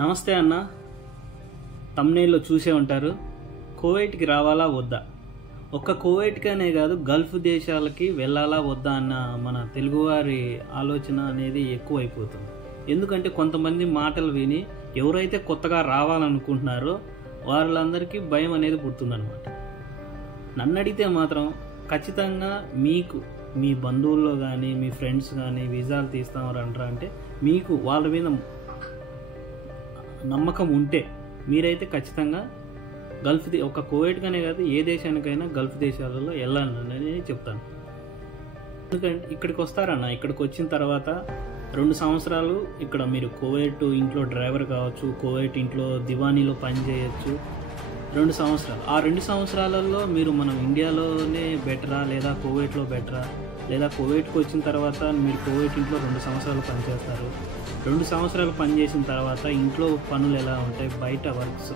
నమస్తే అన్న. తమ్నేల్లో చూసే ఉంటారు, కువైట్కి రావాలా వద్దా. ఒక్క కువైట్కనే కాదు, గల్ఫ్ దేశాలకి వెళ్ళాలా వద్దా అన్న మన తెలుగువారి ఆలోచన అనేది ఎక్కువైపోతుంది. ఎందుకంటే కొంతమంది మాటలు విని ఎవరైతే కొత్తగా రావాలనుకుంటున్నారో వాళ్ళందరికీ భయం అనేది పుడుతుందన్నమాట. నన్ను అడిగితే మాత్రం ఖచ్చితంగా మీకు మీ బంధువుల్లో కానీ మీ ఫ్రెండ్స్ కానీ వీసాలు తీస్తామరంటారా అంటే మీకు వాళ్ళ మీద నమ్మకం ఉంటే మీరైతే ఖచ్చితంగా గల్ఫ్ ఒక కువైట్గానే కాదు ఏ దేశానికైనా గల్ఫ్ దేశాలలో వెళ్ళాలని చెప్తాను. ఎందుకంటే ఇక్కడికి వస్తారన్న, ఇక్కడికి వచ్చిన తర్వాత 2 సంవత్సరాలు ఇక్కడ మీరు కువైట్ ఇంట్లో డ్రైవర్ కావచ్చు, కువైట్ ఇంట్లో దివానీలో పని చేయొచ్చు. 2 సంవత్సరాలు, ఆ 2 సంవత్సరాలలో మీరు మనం ఇండియాలోనే బెటరా లేదా కువైట్లో బెటరా, లేదా కువైట్కి వచ్చిన తర్వాత మీరు కువైట్ ఇంట్లో 2 సంవత్సరాలు పనిచేస్తారు. 2 సంవత్సరాలు పనిచేసిన తర్వాత ఇంట్లో పనులు ఎలా ఉంటాయి, బయట వర్క్స్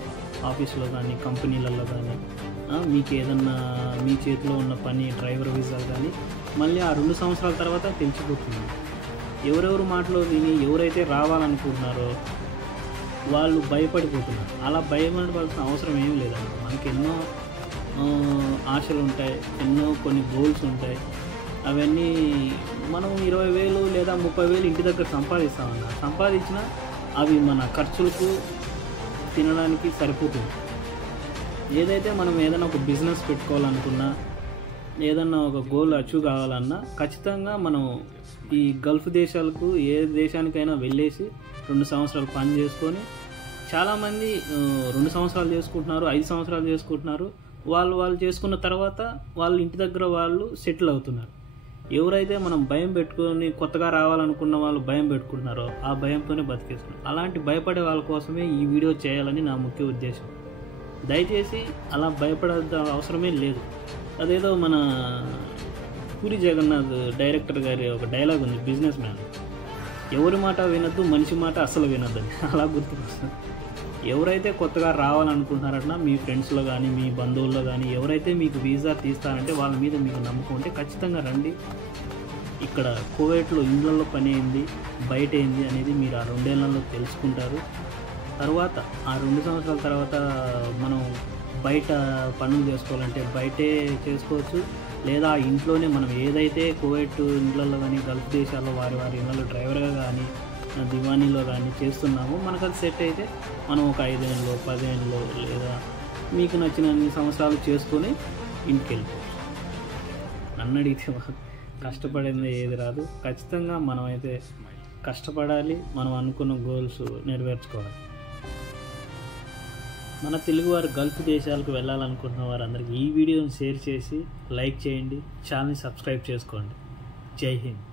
ఆఫీస్లో కానీ కంపెనీలలో కానీ మీకు ఏదన్నా మీ చేతిలో ఉన్న పని డ్రైవర్ వీసాలు కానీ మళ్ళీ ఆ 2 సంవత్సరాల తర్వాత తెలిసిపోతుంది. ఎవరెవరు మాటలో విని ఎవరైతే రావాలనుకుంటున్నారో వాళ్ళు భయపడిపోతున్నారు. అలా భయపడవలసిన అవసరం ఏం లేదండి. మనకి ఎన్నో ఆశలు ఉంటాయి, ఎన్నో కొన్ని గోల్స్ ఉంటాయి. అవన్నీ మనం 20,000 లేదా 30,000 ఇంటి దగ్గర సంపాదిస్తామన్నా, సంపాదించినా అవి మన ఖర్చులకు తినడానికి సరిపోతుంది. ఏదైతే మనం ఏదైనా ఒక బిజినెస్ పెట్టుకోవాలనుకున్నా, ఏదన్నా ఒక గోల్ అచీవ్ కావాలన్నా ఖచ్చితంగా మనం ఈ గల్ఫ్ దేశాలకు ఏ దేశానికైనా వెళ్ళేసి 2 సంవత్సరాలు పని చేసుకొని, చాలామంది 2 సంవత్సరాలు చేసుకుంటున్నారు, 5 సంవత్సరాలు చేసుకుంటున్నారు. వాళ్ళు చేసుకున్న తర్వాత వాళ్ళ ఇంటి దగ్గర వాళ్ళు సెటిల్ అవుతున్నారు. ఎవరైతే మనం భయం పెట్టుకొని కొత్తగా రావాలనుకున్న వాళ్ళు భయం పెట్టుకుంటున్నారో ఆ భయంతోనే బతికేస్తున్నారు. అలాంటి భయపడే వాళ్ళ కోసమే ఈ వీడియో చేయాలని నా ముఖ్య ఉద్దేశం. దయచేసి అలా భయపడాల్సిన అవసరమే లేదు. అదేదో మన పూరి జగన్నాథ్ డైరెక్టర్ గారి ఒక డైలాగ్ ఉంది, బిజినెస్ మ్యాన్, ఎవరి మాట వినొద్దు మనిషి మాట అస్సలు వినొద్దని. అలా గుర్తుకొస్తుంది. ఎవరైతే కొత్తగా రావాలనుకుంటున్నారన్నా మీ ఫ్రెండ్స్లో కానీ మీ బంధువుల్లో కానీ ఎవరైతే మీకు వీసా తీస్తారంటే వాళ్ళ మీద మీకు నమ్మకం ఉంటే ఖచ్చితంగా రండి. ఇక్కడ కువైట్లో ఇండ్లలో పని అయింది, బయట అయింది అనేది మీరు ఆ 2 ఏళ్లలో తెలుసుకుంటారు. తర్వాత ఆ 2 సంవత్సరాల తర్వాత మనం బయట పనులు చేసుకోవాలంటే బయటే చేసుకోవచ్చు, లేదా ఇంట్లోనే మనం ఏదైతే కువైట్ ఇండ్లలో కానీ గల్ఫ్ దేశాల్లో వారి ఇళ్ళలో డ్రైవర్గా కానీ దివానీలో కానీ చేస్తున్నామో మనకు అది సెట్ అయితే మనం ఒక 5 ఏళ్ళు 10 ఏళ్ళు లేదా మీకు నచ్చిన అన్ని సంవత్సరాలు చేసుకొని ఇంటికి వెళ్ళిపోవచ్చు. నన్ను అడిగితే కష్టపడింది ఏది రాదు. ఖచ్చితంగా మనం అయితే కష్టపడాలి, మనం అనుకున్న గోల్స్ నెరవేర్చుకోవాలి. మన తెలుగువారు గల్ఫ్ దేశాలకు వెళ్ళాలనుకుంటున్న వారందరికీ ఈ వీడియోని షేర్ చేసి లైక్ చేయండి, ఛానల్ని సబ్స్క్రైబ్ చేసుకోండి. జై హింద్.